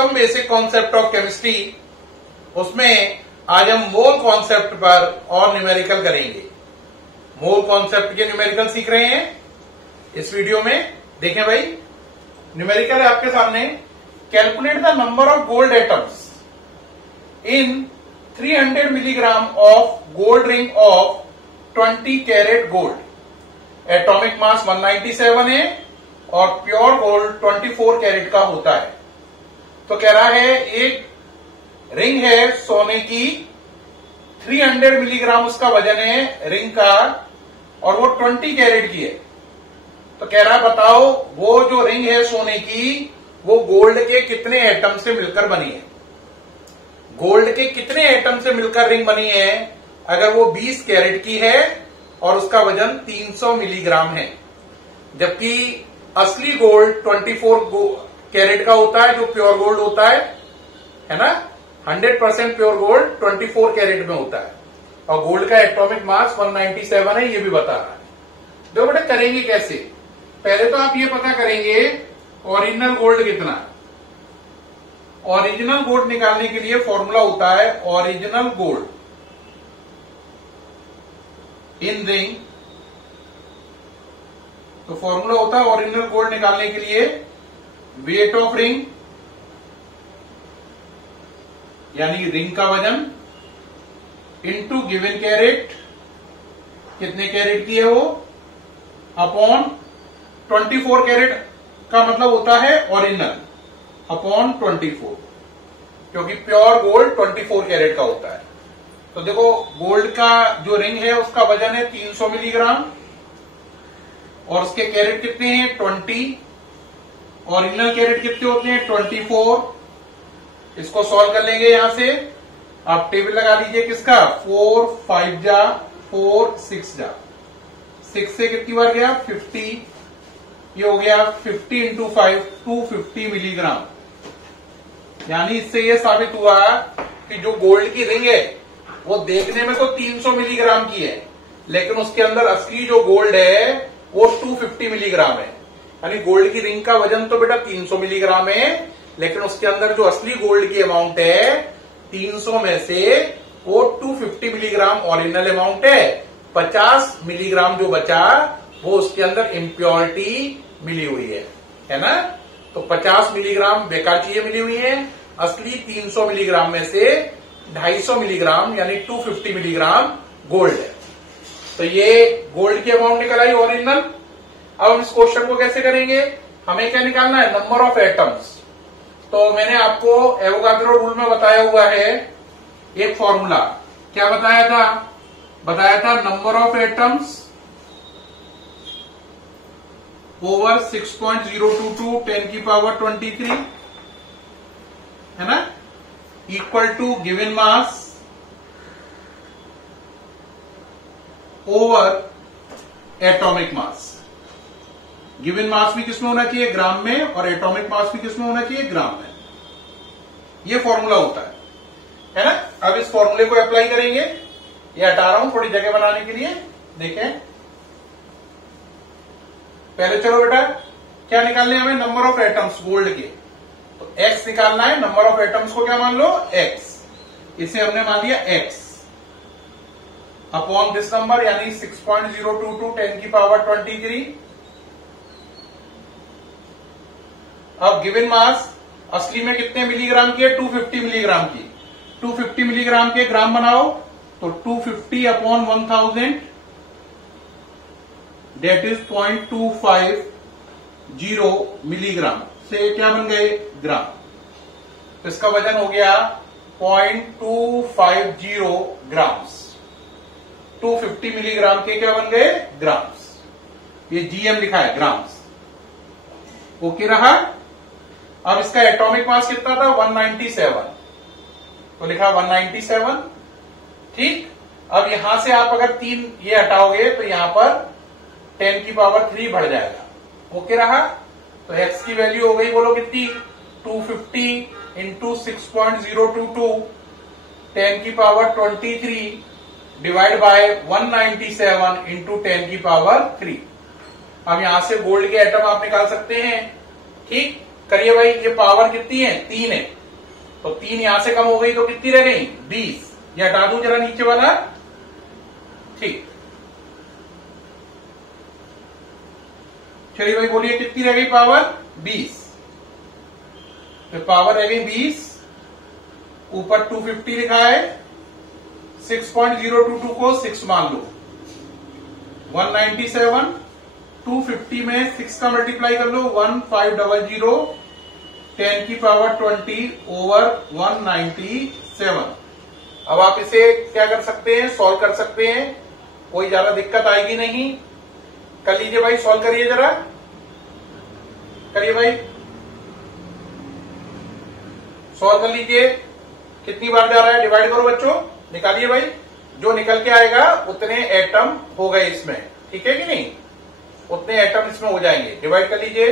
Some basic concept of chemistry, उसमें आज हम मोल कॉन्सेप्ट पर और न्यूमेरिकल करेंगे। मोल कॉन्सेप्ट के न्यूमेरिकल सीख रहे हैं इस वीडियो में। देखें भाई, न्यूमेरिकल है आपके सामने। Calculate the number of gold atoms in 300 milligram of gold ring of 20 carat gold. Atomic mass 197 है और प्योर गोल्ड 24 कैरेट का होता है। तो कह रहा है एक रिंग है सोने की, 300 मिलीग्राम उसका वजन है रिंग का, और वो 20 कैरेट की है। तो कह रहा है बताओ वो जो रिंग है सोने की वो गोल्ड के कितने एटम से मिलकर बनी है। गोल्ड के कितने एटम से मिलकर रिंग बनी है अगर वो 20 कैरेट की है और उसका वजन 300 मिलीग्राम है, जबकि असली गोल्ड 24 कैरेट का होता है, जो प्योर गोल्ड होता है ना। 100% प्योर गोल्ड 24 कैरेट में होता है और गोल्ड का एटॉमिक मास 197 है, ये भी बता रहा है। देखो बेटा करेंगे कैसे। पहले तो आप ये पता करेंगे ओरिजिनल गोल्ड कितना है। ओरिजिनल गोल्ड निकालने के लिए फॉर्मूला होता है ओरिजिनल गोल्ड इन रिंग। तो फॉर्मूला होता है ओरिजिनल गोल्ड निकालने के लिए वेट ऑफ रिंग, यानी रिंग का वजन, इनटू गिवन कैरेट, कितने कैरेट की है वो, अपॉन 24 कैरेट का मतलब होता है ओरिजिनल, अपॉन 24, क्योंकि प्योर गोल्ड 24 कैरेट का होता है। तो देखो गोल्ड का जो रिंग है उसका वजन है 300 मिलीग्राम और उसके कैरेट कितने हैं 20, ओरिजिनल कैरेट कितने होते हैं 24। इसको सॉल्व कर लेंगे यहां से। आप टेबल लगा दीजिए किसका, 4 5 जा 4 6 जा, 6 से कितनी बार गया 50, ये हो गया 50 इंटू 5 250 मिलीग्राम। यानी इससे ये साबित हुआ कि जो गोल्ड की रिंग है वो देखने में तो 300 मिलीग्राम की है, लेकिन उसके अंदर असली जो गोल्ड है वो 250 मिलीग्राम है। यानी गोल्ड की रिंग का वजन तो बेटा 300 मिलीग्राम है, लेकिन उसके अंदर जो असली गोल्ड की अमाउंट है 300 में से वो 250 मिलीग्राम ओरिजिनल अमाउंट है। 50 मिलीग्राम जो बचा वो उसके अंदर इम्प्योरिटी मिली हुई है ना। तो 50 मिलीग्राम बेकार चीजें मिली हुई है। असली 300 मिलीग्राम में से 250 मिलीग्राम यानी 250 मिलीग्राम गोल्ड है। तो ये गोल्ड की अमाउंट निकल आई ओरिजिनल। अब हम इस क्वेश्चन को कैसे करेंगे, हमें क्या निकालना है, नंबर ऑफ एटम्स। तो मैंने आपको एवोगाड्रो रूल में बताया हुआ है एक फॉर्मूला। क्या बताया था नंबर ऑफ एटम्स ओवर 6.022 10 की पावर 23 है ना, equal to given mass over atomic mass. Given mass भी किसमें होना चाहिए, ग्राम में, और एटॉमिक मास भी किसमें होना चाहिए, ग्राम में। ये फॉर्मूला होता है ना। अब इस फॉर्मूले को अप्लाई करेंगे। ये हटा रहा हूं थोड़ी जगह बनाने के लिए। देखें पहले, चलो बेटा क्या निकालने हमें, नंबर ऑफ एटम्स गोल्ड के। तो एक्स निकालना है। नंबर ऑफ एटम्स को क्या मान लो, एक्स। इसे हमने मान दिया एक्स अपॉन दिस नंबर, यानी 6.022 10 की पावर 23। अब गिवन मास असली में कितने मिलीग्राम की है, 250 मिलीग्राम की। 250 मिलीग्राम के ग्राम बनाओ तो 250 अपॉन 1000 डेट इज 0.250 मिलीग्राम से क्या बन गए, ग्राम। तो इसका वजन हो गया 0.250 ग्राम्स। 250 मिलीग्राम के क्या बन गए, ग्राम्स। ये जीएम लिखा है, ग्राम्स। ओके रहा। अब इसका एटॉमिक मास कितना था, 197, तो लिखा 197। ठीक। अब यहां से आप अगर 3 ये हटाओगे तो यहां पर 10 की पावर 3 बढ़ जाएगा। ओके रहा। तो x की वैल्यू हो गई, बोलो कितनी, 250 इंटू 6.022 10 की पावर 23 डिवाइड बाय 197 इंटू 10 की पावर 3। अब यहां से गोल्ड के एटम आप निकाल सकते हैं। ठीक। करिए भाई, ये पावर कितनी है? 3 है, तो 3 यहां से कम हो गई तो कितनी रह गई? 20। ये हटा दूं जरा नीचे वाला, ठीक। चलिए भाई बोलिए कितनी रह गई पावर? 20। तो पावर रह गई 20, ऊपर 250 लिखा है, 6.022 को 6 मान लो, 197, 250 में 6 का मल्टीप्लाई कर लो, 1500, 10 की पावर 20 ओवर 197। अब आप इसे क्या कर सकते हैं? सॉल्व कर सकते हैं, कोई ज्यादा दिक्कत आएगी नहीं। कर लीजिए भाई, सॉल्व करिए जरा, करिए भाई, सॉल्व कर लीजिए। कितनी बार जा रहा है? डिवाइड करो बच्चों, निकालिए भाई, जो निकल के आएगा उतने एटम हो गए इसमें, ठीक है कि नहीं? उतने एटम इसमें हो जाएंगे। डिवाइड कर लीजिए,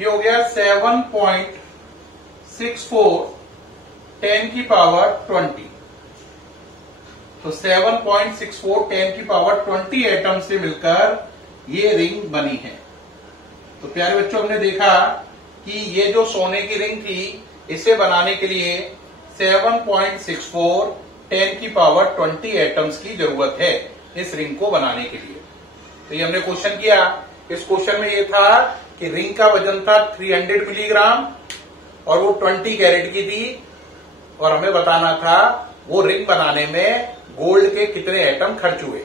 ये हो गया 7.64 10 की पावर 20। तो 7.64 10 की पावर 20 एटम से मिलकर ये रिंग बनी है। तो प्यारे बच्चों, हमने देखा कि ये जो सोने की रिंग थी, इसे बनाने के लिए 7.64 10 की पावर 20 एटम्स की जरूरत है इस रिंग को बनाने के लिए। तो ये हमने क्वेश्चन किया। इस क्वेश्चन में ये था कि रिंग का वजन था 300 मिलीग्राम और वो 20 कैरेट की थी, और हमें बताना था वो रिंग बनाने में गोल्ड के कितने एटम खर्च हुए।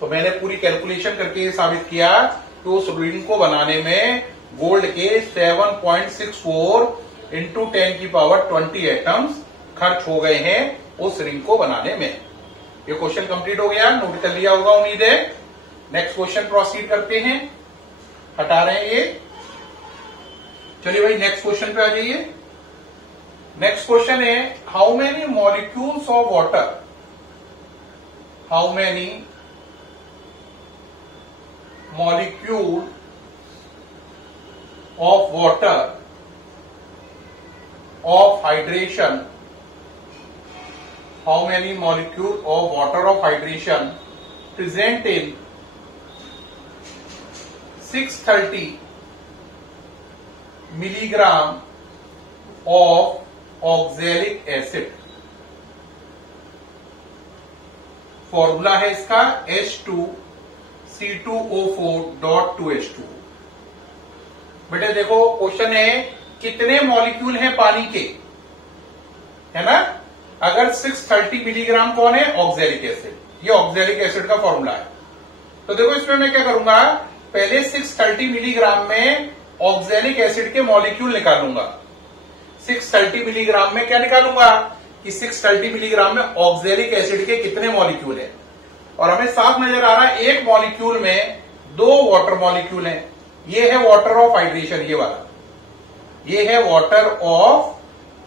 तो मैंने पूरी कैलकुलेशन करके साबित किया कि उस रिंग को बनाने में गोल्ड के 7.64 इंटू 10 की पावर 20 एटम्स खर्च हो गए हैं उस रिंग को बनाने में। ये क्वेश्चन कंप्लीट हो गया, नोट कर लिया होगा उम्मीद है। नेक्स्ट क्वेश्चन प्रोसीड करते हैं, हटा रहे हैं ये। चलिए भाई नेक्स्ट क्वेश्चन पे आ जाइए। नेक्स्ट क्वेश्चन है, how many molecules of water, how many molecule of water of hydration, how many molecule of water of hydration present in 630 milligram of oxalic acid। Formula है इसका H2C2O4.2H2। बेटे देखो, question है कितने molecule हैं पानी के, है ना? अगर 630 मिलीग्राम कौन है? Oxalic acid. ये ऑक्सैलिक एसिड का फॉर्मूला है। तो देखो इसमें मैं क्या करूंगा, पहले 630 मिलीग्राम में ऑक्सैलिक एसिड के मॉलिक्यूल निकालूंगा। 630 मिलीग्राम में क्या निकालूंगा कि 630 मिलीग्राम में ऑक्सैलिक एसिड के कितने मॉलिक्यूल हैं। और हमें साफ नजर आ रहा है एक मॉलिक्यूल में 2 वाटर मॉलिक्यूल हैं। ये है वाटर ऑफ हाइड्रेशन, ये वाला, ये है वाटर ऑफ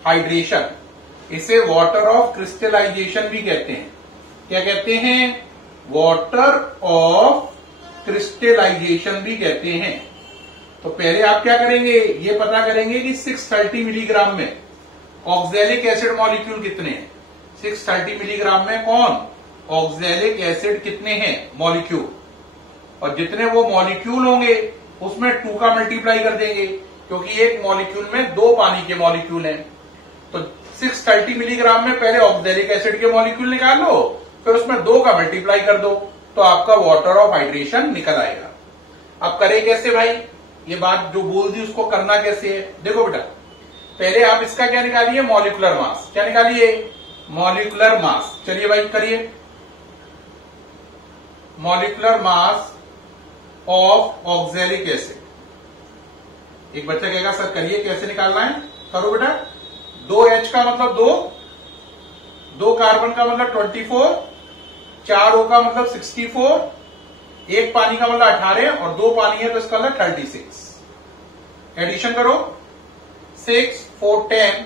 हाइड्रेशन। इसे वाटर ऑफ क्रिस्टलाइजेशन भी कहते हैं। क्या कहते हैं? वाटर ऑफ क्रिस्टलाइजेशन भी कहते हैं। तो पहले आप क्या करेंगे, ये पता करेंगे कि 630 मिलीग्राम में ऑक्सैलिक एसिड मॉलिक्यूल कितने हैं। 630 मिलीग्राम में कौन? ऑक्सैलिक एसिड कितने हैं मॉलिक्यूल, और जितने वो मॉलिक्यूल होंगे उसमें 2 का मल्टीप्लाई कर देंगे, क्योंकि एक मॉलिक्यूल में 2 पानी के मॉलिक्यूल हैं। तो 630 मिलीग्राम में पहले ऑक्सैलिक एसिड के मॉलिक्यूल निकाल लो, फिर उसमें 2 का मल्टीप्लाई कर दो, तो आपका वाटर ऑफ हाइड्रेशन निकल आएगा। अब करे कैसे भाई? ये बात जो बोल दी उसको करना कैसे है? देखो बेटा, पहले आप इसका क्या निकालिए? Molecular mass. क्या निकालिए? Molecular mass. चलिए भाई करिए, molecular mass of oxalic acid. एक बच्चा कहेगा सर करिए कैसे निकालना है? करो बेटा। 2H का मतलब 2 कार्बन का मतलब 24, 4 O का मतलब 64, 1 पानी का मतलब 18 और 2 पानी है तो इसका मतलब 36। एडिशन करो, 6, 4, 10,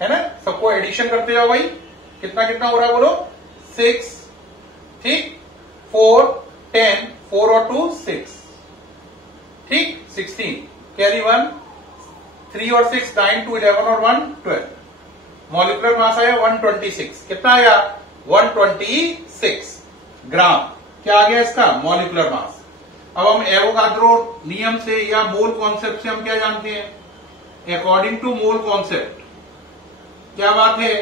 है ना? सबको एडिशन करते जाओ भाई। कितना कितना हो रहा है बोलो? 6, ठीक, 4, 10, 4 और 2 6, ठीक, 16, कैरी 1, 3 और 6 9, 2 11 और 1 12। मॉलिक्यूलर मास आया 126। कितना आया? 126 ग्राम। क्या आ गया इसका? Molecular mass. अब हम एवोगाड्रो नियम से या मोल कॉन्सेप्ट से हम क्या जानते हैं? According to mole concept. क्या बात है,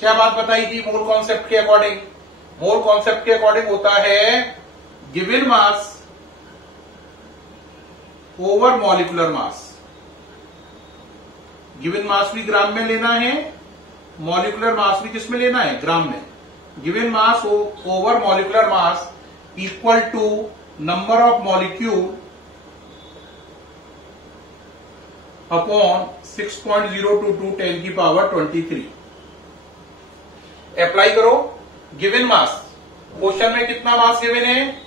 क्या बात बताई थी मोल कॉन्सेप्ट के अकॉर्डिंग? मोल कॉन्सेप्ट के अकॉर्डिंग होता है given mass over molecular mass. Given mass भी ग्राम में लेना है, मॉलिक्यूलर मास भी किसमें लेना है? ग्राम में। Given mass over molecular mass equal to number of molecule upon 6.022 10 की पावर 23। अप्लाई करो। गिवन मास, क्वेश्चन में कितना मास गिवन है?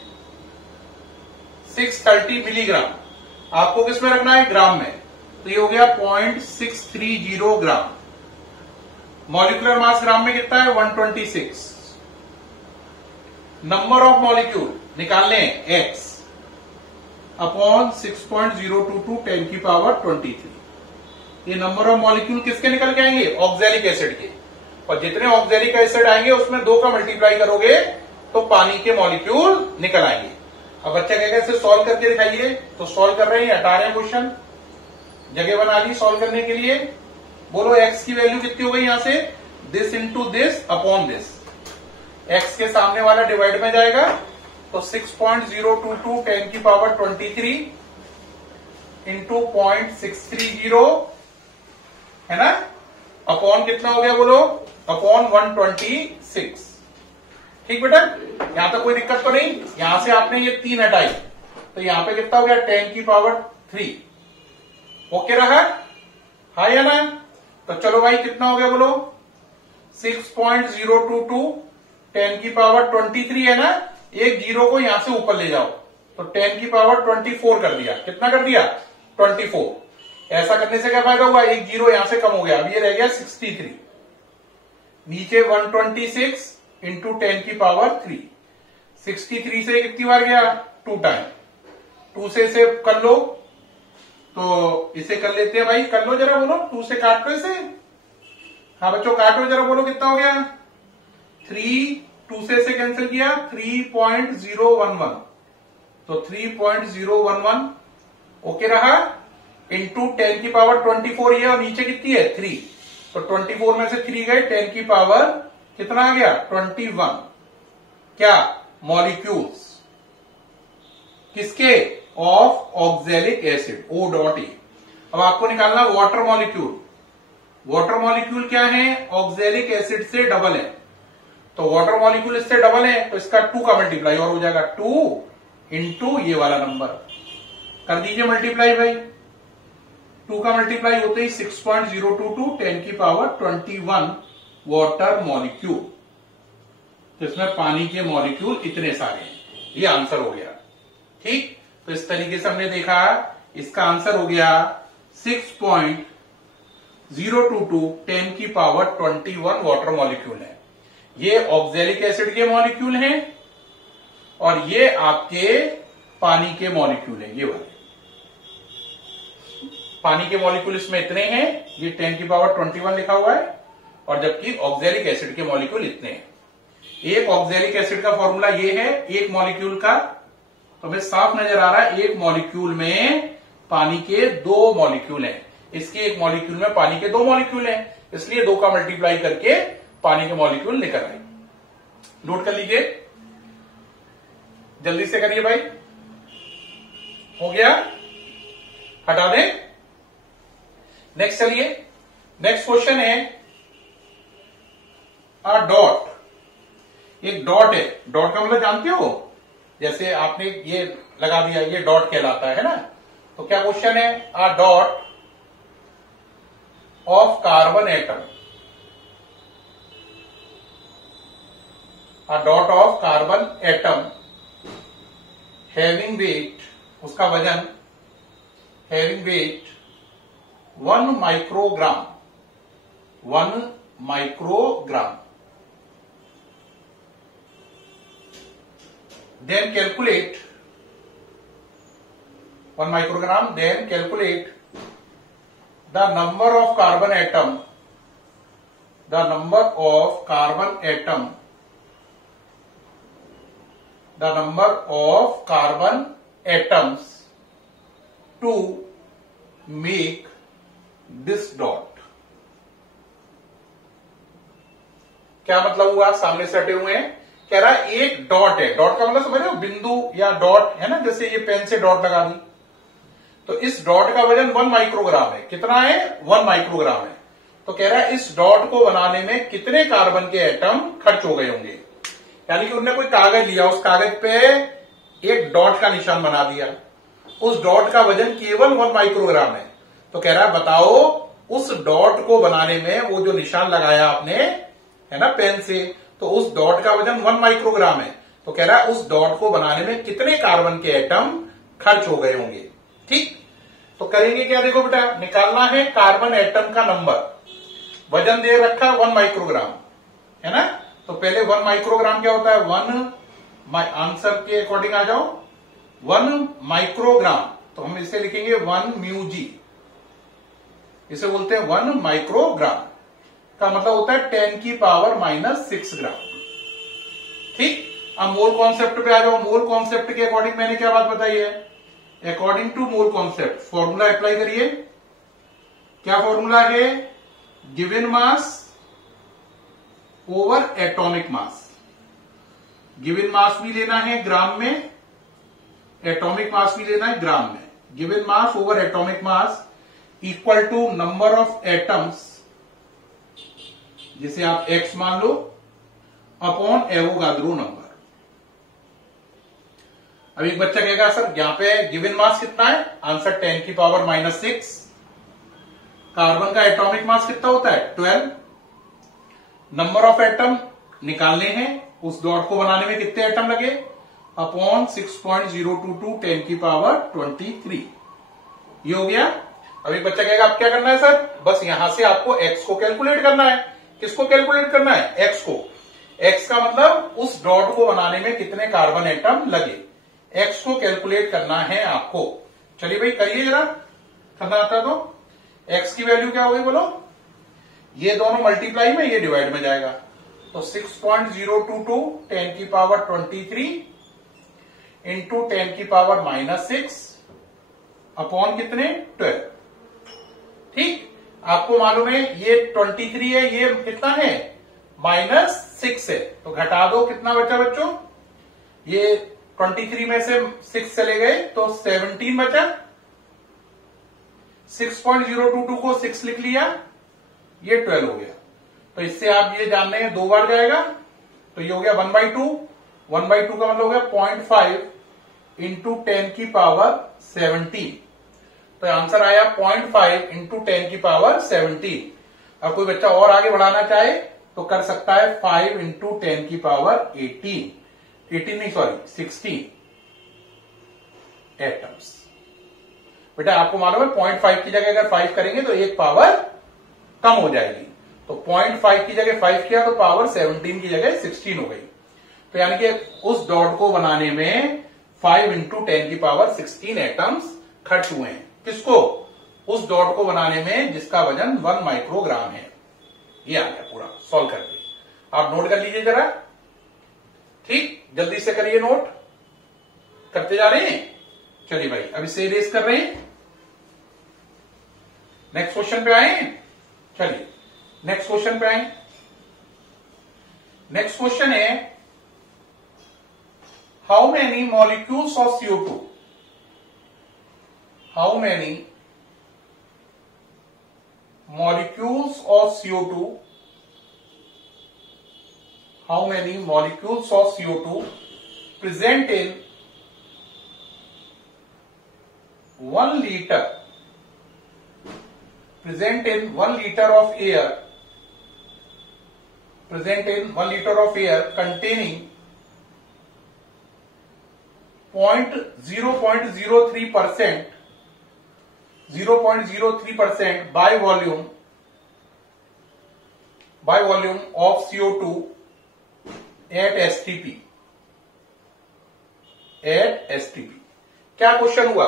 630 मिलीग्राम। आपको किसमें रखना है? ग्राम में। तो ये हो गया 0.630 ग्राम। मॉलिक्यूलर मास ग्राम में कितना है? 126। नंबर ऑफ मॉलिक्यूल निकालने हैं x अपॉन 6.022 10 की पावर 23। ये नंबर ऑफ मॉलिक्यूल किसके निकल के आएंगे? ऑक्सैलिक एसिड के। और जितने ऑक्सैलिक एसिड आएंगे उसमें 2 का मल्टीप्लाई करोगे तो पानी के मॉलिक्यूल निकल आएंगे। अब बच्चा कहेगा इसे सॉल्व करके दिखाइए, तो सॉल्व कर रहे हैं, हटा रहे हैं क्वेश्चन, जगह बना ली सॉल्व करने के लिए। बोलो x की वैल्यू कितनी हो गई यहां से? This into this upon this. x के सामने वाला डिवाइड में जाएगा तो 6.022 10 की पावर 23 इंटू 0.630 है ना, अपॉन कितना हो गया बोलो? अपॉन 126। ठीक बेटा, यहां तक कोई दिक्कत तो नहीं? यहां से आपने ये 3 हटाई तो यहां पे कितना हो गया? 10 की पावर 3। ओके रहा? हाँ या ना? तो चलो भाई कितना हो गया बोलो? 6.022 10 की पावर 23 है ना, एक जीरो को यहां से ऊपर ले जाओ तो 10 की पावर 24 कर दिया। कितना कर दिया? 24। ऐसा करने से क्या फायदा हुआ? एक जीरो यहां से कम हो गया, अब ये रह गया 63। नीचे 126 इंटू 10 की पावर 3। 63 से कितनी बार गया? 2 टाइम। 2 से इसे कर लो तो इसे कर लेते हैं भाई, कर लो जरा, बोलो 2 से काट लो इसे। हाँ बच्चों काटो जरा, बोलो कितना हो गया? 3, 2 से इसे कैंसिल किया 3.011, तो 3.011 ओके रहा। इंटू 10 की पावर 24 ये, और नीचे कितनी है? 3, तो 24 में से 3 गए, 10 की पावर कितना आ गया? 21। क्या? मॉलिक्यूल्स किसके? Of oxalic acid, O dot E। अब आपको निकालना वाटर मॉलिक्यूल। वाटर मॉलिक्यूल क्या है? ऑक्सैलिक एसिड से डबल है, तो वाटर मॉलिक्यूल इससे डबल है तो इसका 2 का मल्टीप्लाई और हो जाएगा 2 इंटू ये वाला नंबर। कर दीजिए मल्टीप्लाई भाई, 2 का मल्टीप्लाई होते ही 6.022 10 की पावर 21 वाटर मॉलिक्यूल। तो इसमें पानी के मॉलिक्यूल इतने सारे हैं, ये आंसर हो गया। ठीक, तो इस तरीके से हमने देखा, इसका आंसर हो गया 6.022 10 की पावर 21 वाटर मॉलिक्यूल है। ये ऑक्सैलिक एसिड के मॉलिक्यूल हैं और ये आपके पानी के मॉलिक्यूल हैं। ये वाले पानी के मॉलिक्यूल इसमें इतने हैं, ये 10 की पावर 21 लिखा हुआ है, और जबकि ऑक्सैलिक एसिड के मॉलिक्यूल इतने हैं। एक ऑक्सैलिक एसिड का फॉर्मूला ये है, एक मॉलिक्यूल का, तो हमें साफ नजर आ रहा है एक मॉलिक्यूल में पानी के 2 मॉलिक्यूल हैं, इसके एक मॉलिक्यूल में पानी के 2 मॉलिक्यूल हैं, इसलिए 2 का मल्टीप्लाई करके पानी के मॉलिक्यूल निकल आए। नोट कर लीजिए, जल्दी से करिए भाई। हो गया? हटा दें। नेक्स्ट चलिए, नेक्स्ट क्वेश्चन है अ डॉट। एक डॉट है, डॉट का मतलब जानते हो, जैसे आपने ये लगा दिया, ये डॉट कहलाता है ना। तो क्या क्वेश्चन है? A dot of carbon atom, a dot of carbon atom having wait, उसका वजन having wait 1 microgram, 1 microgram. Then calculate 1 microgram, then calculate the number of carbon atom, the number of carbon atom, the number of carbon atoms to make this dot. क्या मतलब हुआ, सामने से हटे हुए हैं, कह रहा है एक डॉट है, डॉट का मतलब समझ रहे हो, बिंदु या डॉट है ना, जैसे ये पेन से डॉट लगा दी, तो इस डॉट का वजन 1 माइक्रोग्राम है। कितना है, 1 माइक्रोग्राम है। तो कह रहा है इस डॉट को बनाने में कितने कार्बन के एटम खर्च हो गए होंगे। यानी कि उन्होंने कोई कागज लिया, उस कागज पे एक डॉट का निशान बना दिया, उस डॉट का वजन केवल 1 माइक्रोग्राम है। तो कह रहा है बताओ उस डॉट को बनाने में वो जो निशान लगाया आपने है ना पेन से, तो उस डॉट का वजन 1 माइक्रोग्राम है। तो कह रहा है उस डॉट को बनाने में कितने कार्बन के एटम खर्च हो गए होंगे। ठीक, तो करेंगे क्या, देखो बेटा, निकालना है कार्बन एटम का नंबर, वजन दे रखा है 1 माइक्रोग्राम है ना। तो पहले 1 माइक्रोग्राम क्या होता है, 1 आंसर के अकॉर्डिंग आ जाओ, 1 माइक्रोग्राम, तो हम इसे लिखेंगे 1 म्यूजी, इसे बोलते हैं 1 माइक्रोग्राम का मतलब होता है 10 की पावर -6 ग्राम। ठीक, अब मोल कॉन्सेप्ट पे आ जाओ। मोल कॉन्सेप्ट के अकॉर्डिंग मैंने क्या बात बताई है, according to mole concept formula apply करिए। क्या फॉर्मूला है, given mass over atomic mass. Given mass भी लेना है ग्राम में, एटॉमिक मास भी लेना है ग्राम में। Given mass over atomic mass equal to number of atoms, जिसे आप x मान लो, अपॉन एवोगाद्रो नंबर। अब एक बच्चा कहेगा सर यहां पे गिवन मास कितना है, आंसर 10 की पावर -6। कार्बन का एटॉमिक मास कितना होता है 12। नंबर ऑफ एटम निकालने हैं, उस डॉट को बनाने में कितने एटम लगे, अपॉन 6.022 10 की पावर 23। ये हो गया। अब एक बच्चा कहेगा अब क्या करना है सर, बस यहां से आपको x को कैलकुलेट करना है। किसको कैलकुलेट करना है, x को। x का मतलब उस डॉट को बनाने में कितने कार्बन एटम लगे, x को कैलकुलेट करना है आपको। चलिए भाई करिए जरा, करना आता तो। x की वैल्यू क्या होगी बोलो, ये दोनों मल्टीप्लाई में, ये डिवाइड में जाएगा, तो 6.022 10 की पावर 23 इंटू 10 की पावर -6 अपॉन कितने 12। ठीक, आपको मालूम है ये 23 है, ये कितना है -6 है, तो घटा दो, कितना बचा बच्चों, ये 23 में से 6 चले गए तो 17 बचा। 6.022 को 6 लिख लिया, ये 12 हो गया। तो इससे आप ये जान रहे हैं 2 बार जाएगा, तो ये हो गया 1/2। 1/2 का मतलब हो गया 0.5 इंटू 10 की पावर 17। तो आंसर आया 0.5 इंटू 10 की पावर 17। अब कोई बच्चा और आगे बढ़ाना चाहे तो कर सकता है 5 इंटू 10 की पावर 18 नहीं सॉरी 16 एटम्स। बेटा आपको मालूम है 0.5 की जगह अगर 5 करेंगे तो एक पावर कम हो जाएगी, तो 0.5 की जगह 5 किया तो पावर 17 की जगह 16 हो गई। तो यानी कि उस डॉट को बनाने में 5 इंटू 10 की पावर 16 एटम्स खर्च हुए हैं। किसको, उस डॉट को बनाने में जिसका वजन 1 माइक्रोग्राम है। ये आ गया पूरा सॉल्व करके, आप नोट कर लीजिए जरा। ठीक, जल्दी से करिए, नोट करते जा रहे हैं। चलिए भाई अब इसे इरेज कर रहे हैं, नेक्स्ट क्वेश्चन पे आए। चलिए नेक्स्ट क्वेश्चन पे आए। नेक्स्ट क्वेश्चन है how many molecules of CO2, how many molecules of CO2, how many molecules of CO2 present in 1 liter, present in 1 liter of air, present in 1 liter of air containing 0.03% 0.03% by volume of CO2 at STP, at STP। क्या question हुआ,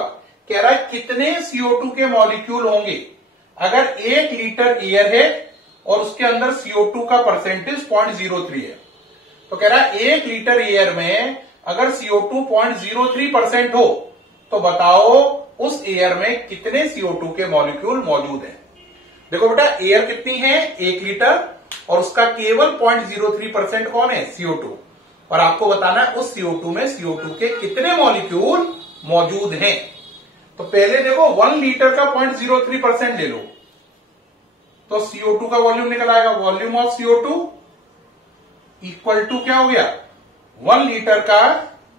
कह रहा है कितने CO2 के molecule होंगे अगर 1 litre air है और उसके अंदर CO2 का परसेंटेज 0.03 है। तो कह रहा है 1 लीटर एयर में अगर CO2 0.03% हो तो बताओ उस एयर में कितने CO2 के मॉलिक्यूल मौजूद हैं। देखो बेटा, एयर कितनी है 1 लीटर और उसका केवल 0.03% कौन है CO2, और आपको बताना है उस CO2 में CO2 के कितने मॉलिक्यूल मौजूद हैं। तो पहले देखो 1 लीटर का 0.03% ले लो तो CO2 का वॉल्यूम निकल आएगा। Volume of CO2 equal to क्या हो गया 1 लीटर का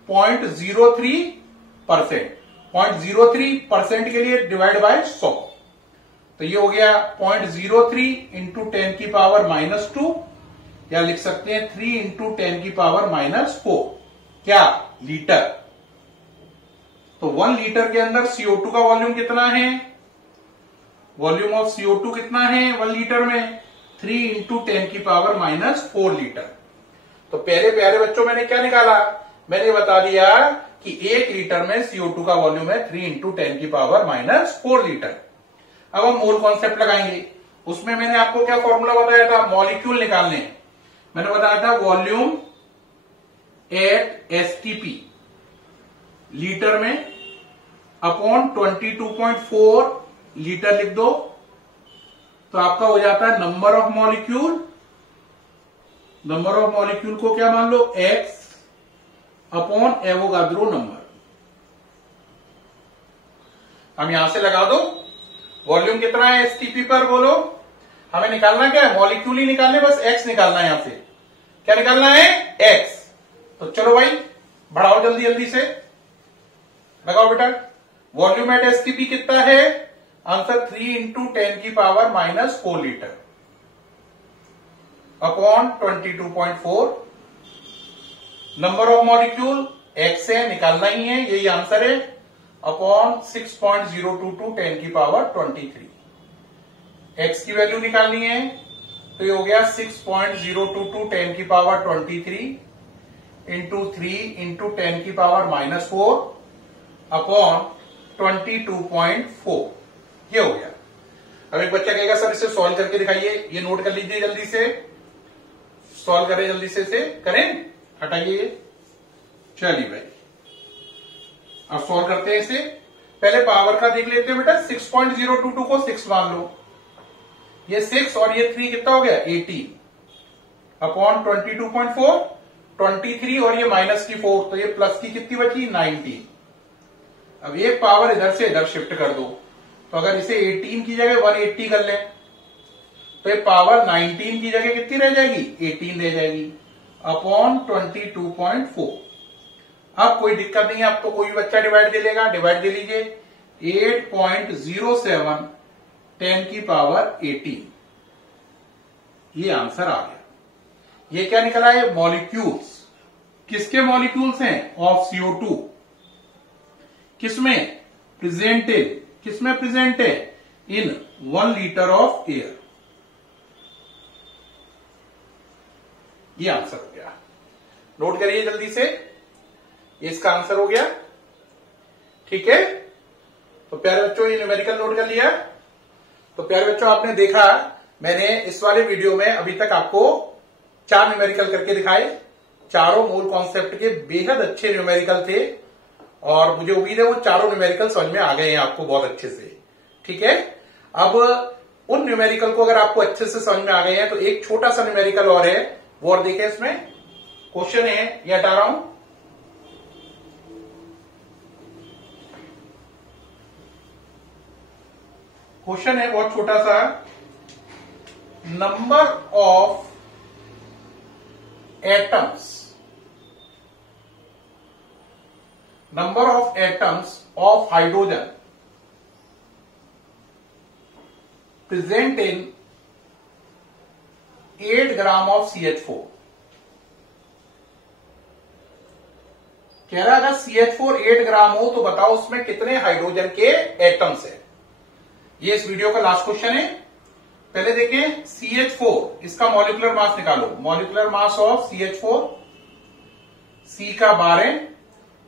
0.03%। 0.03% के लिए डिवाइड बाय 100, तो ये हो गया 0.03 इंटू 10 की पावर -2, या लिख सकते हैं 3 इंटू 10 की पावर -4 क्या लीटर। तो 1 लीटर के अंदर CO2 का वॉल्यूम कितना है, वॉल्यूम ऑफ CO2 कितना है 1 लीटर में 3 इंटू 10 की पावर -4 लीटर। तो पहले प्यारे बच्चों मैंने क्या निकाला, मैंने बता दिया कि 1 लीटर में CO2 का वॉल्यूम है 3 इंटू 10 की पावर -4 लीटर। अब हम मोल कॉन्सेप्ट लगाएंगे। उसमें मैंने आपको क्या फॉर्मूला बताया था, मॉलिक्यूल निकालने। मैंने बताया था वॉल्यूम एट STP लीटर में अपॉन 22.4 लीटर लिख दो, तो आपका हो जाता है number of molecule. Number of molecule को क्या मान लो X अपॉन एवोगाद्रो नंबर। हम यहां से लगा दो वॉल्यूम कितना है STP पर, बोलो हमें निकालना क्या है, मॉलिक्यूल ही निकालने, बस X निकालना है। यहां से क्या निकालना है X। तो चलो भाई बढ़ाओ जल्दी जल्दी से, लगाओ बेटा। वॉल्यूम एट STP कितना है, आंसर 3 इंटू 10 की power -4 litre upon 22.4। Number of molecule X है, निकालना ही है, यही आंसर है, अपॉन 6.022 10 की पावर 23। X की वैल्यू निकालनी है तो ये हो गया 6.022 10 की पावर 23 इंटू 3 इंटू 10 की पावर -4 अपॉन 22.4, ये हो गया। अब एक बच्चा कहेगा सर इसे सॉल्व करके दिखाइए, ये नोट कर लीजिए जल्दी से, सॉल्व करें जल्दी से, इसे करें, हटाइए। चलिए भाई अब सॉल्व करते हैं इसे। पहले पावर का देख लेते हैं बेटा, 6.022 को 6 मान लो, ये 6 और ये 3 कितना हो गया 18 अपॉन 22.4, 23 और ये माइनस की 4, तो ये प्लस की कितनी बची 19। अब एक पावर इधर से इधर शिफ्ट कर दो, तो अगर इसे 18 की जगह 180 कर ले तो ये पावर 19 की जगह कितनी रह जाएगी 18 रह जाएगी अपॉन 22.4। अब कोई दिक्कत नहीं है, अब तो कोई बच्चा डिवाइड दे लेगा, डिवाइड दे लीजिए 8.07 10 की पावर 18, ये आंसर आ गया। ये क्या निकला है मॉलिक्यूल्स, किसके मॉलिक्यूल्स हैं ऑफ CO2, किसमें प्रेजेंट इन, किसमें प्रेजेंट है इन 1 लीटर ऑफ एयर। ये आंसर हो गया, नोट करिए जल्दी से, ये इसका आंसर हो गया। ठीक है, तो प्यारे बच्चों ये न्यूमेरिकल नोट कर लिया। तो प्यारे बच्चों आपने देखा मैंने इस वाले वीडियो में अभी तक आपको 4 न्यूमेरिकल करके दिखाए, चारों मूल कॉन्सेप्ट के बेहद अच्छे न्यूमेरिकल थे और मुझे उम्मीद है वो चारों न्यूमेरिकल समझ में आ गए हैं आपको बहुत अच्छे से। ठीक है, अब उन न्यूमेरिकल को अगर आपको अच्छे से समझ में आ गए हैं तो एक छोटा सा न्यूमेरिकल और है, वो और देखें। इसमें क्वेश्चन है, ये हटा रहा हूं, क्वेश्चन है बहुत छोटा सा, number of atoms, number of atoms of hydrogen present in 8 gram of CH4। कह रहा अगर CH4 8 ग्राम हो तो बताओ उसमें कितने हाइड्रोजन के एटम्स है। ये इस वीडियो का लास्ट क्वेश्चन है। पहले देखें CH4, इसका मॉलिक्यूलर मास निकालो, molecular mass of CH4, C का 12,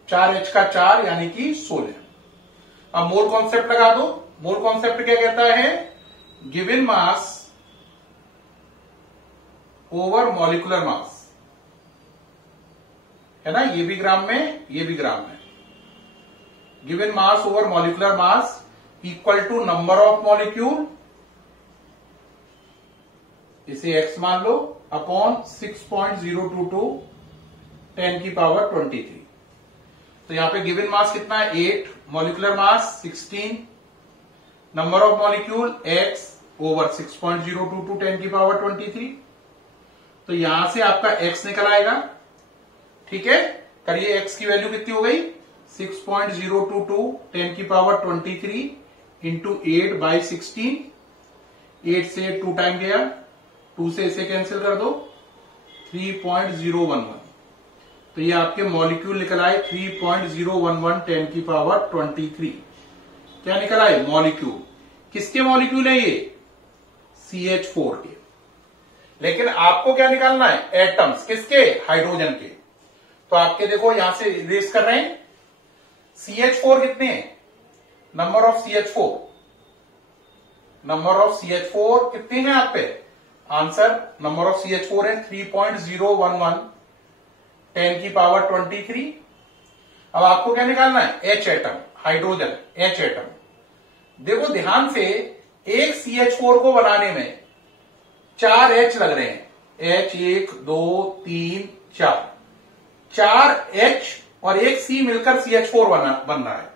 4H का 4 यानी कि 16। अब मोल कॉन्सेप्ट लगा दो। मोल कॉन्सेप्ट क्या कहता है, गिवन मास ओवर मॉलिक्यूलर मास, है ना, ये भी ग्राम में ये भी ग्राम में। Given mass over molecular mass equal to number of molecule इसे x मान लो अपॉन 6.022 10 की पावर 23। तो यहां पे गिवन मास कितना है 8, molecular mass 16, number of molecule x over 6.022 10 की पावर 23। तो यहां से आपका x निकल आएगा। ठीक है, करिए x की वैल्यू कितनी हो गई 6.022 10 की पावर 23 इंटू 8/16। 8 से 2 टाइम गया, 2 से इसे कैंसिल कर दो, 3.011। तो ये आपके मॉलिक्यूल निकल आए 3.011 10 की पावर 23। क्या निकल आए मॉलिक्यूल। किसके मॉलिक्यूल है ये CH4 के। लेकिन आपको क्या निकालना है एटम्स, किसके हाइड्रोजन के। तो आपके देखो यहां से इरेज कर रहे हैं। CH4 कितने हैं, number of CH4, number of CH4 कितने हैं आप पे आंसर, नंबर ऑफ CH4 है 3.011 10 की पावर 23। अब आपको क्या निकालना है H atom, hydrogen H atom. देखो ध्यान से, एक CH4 को बनाने में 4 H लग रहे हैं, H 1 2 3 4, 4 H और एक C मिलकर CH4 बन रहा है।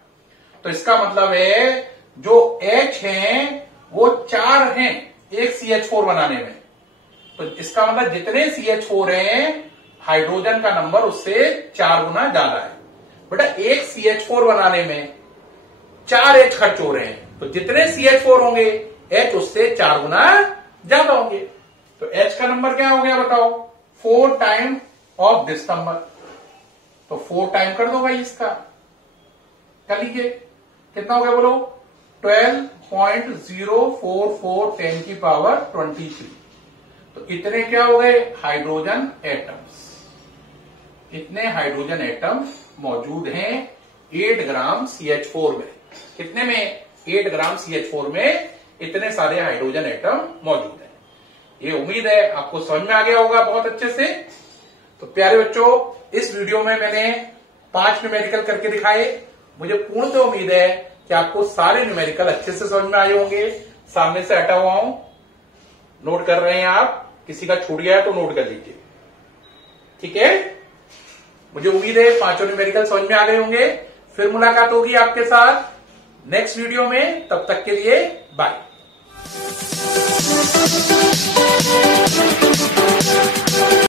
तो इसका मतलब है जो H हैं वो 4 हैं एक CH4 बनाने में। तो इसका मतलब जितने CH4 हैं हाइड्रोजन का नंबर उससे 4 गुना ज्यादा है। बेटा एक CH4 बनाने में 4 H खर्च हो रहे हैं, तो जितने CH4 होंगे H उससे 4 गुना ज्यादा होंगे। तो H का नंबर क्या हो गया बताओ 4 टाइम ऑफ दिस नंबर। तो 4 टाइम कर दो भाई इसका, कर लीजिए कितना हो गया बोलो 12.044 10 की पावर 23। तो इतने क्या हो गए हाइड्रोजन एटम्स। इतने हाइड्रोजन एटम मौजूद हैं 8 ग्राम CH4 में। कितने में 8 ग्राम CH4 में इतने सारे हाइड्रोजन एटम मौजूद हैं। ये उम्मीद है आपको समझ में आ गया होगा बहुत अच्छे से। तो प्यारे बच्चों इस वीडियो में मैंने 5 न्यूमेरिकल करके दिखाए। मुझे पूर्णतः उम्मीद है कि आपको सारे न्यूमेरिकल अच्छे से समझ में आए होंगे। सामने से हटा हुआ हूं, नोट कर रहे हैं आप, किसी का छूट गया है तो नोट कर लीजिए। ठीक है, मुझे उम्मीद है 5 न्यूमेरिकल समझ में आ गए होंगे। फिर मुलाकात होगी आपके साथ नेक्स्ट वीडियो में, तब तक के लिए बाय।